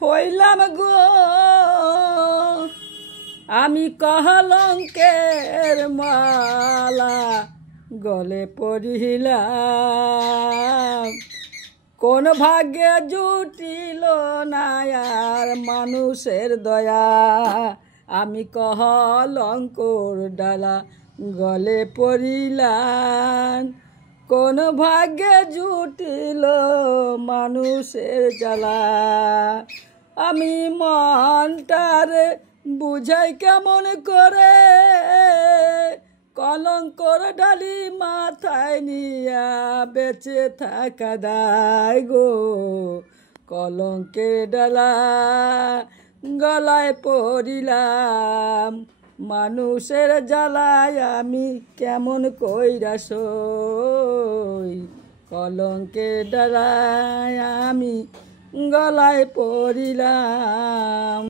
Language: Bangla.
হইলাম গো আমি কলঙ্কের মালা গলে পড়িলাম। কোন ভাগ্যে জুটিল না আর মানুষের দয়া, আমি কলঙ্কর ডালা গলে পড়িলাম। কোন ভাগ্যে জুটিল মানুষের জ্বালা, আমি মনটারে বুঝাই কেমন করে, কলঙ্কর ডালি মাথায় নিয়া বেঁচে থাকা দায় গো। কলঙ্কের ডালা গলায় পড়িলাম, মানুষের জ্বালায় আমি কেমন কইরা সই। কলঙ্কের ডালায় আমি গলায় পড়িলাম।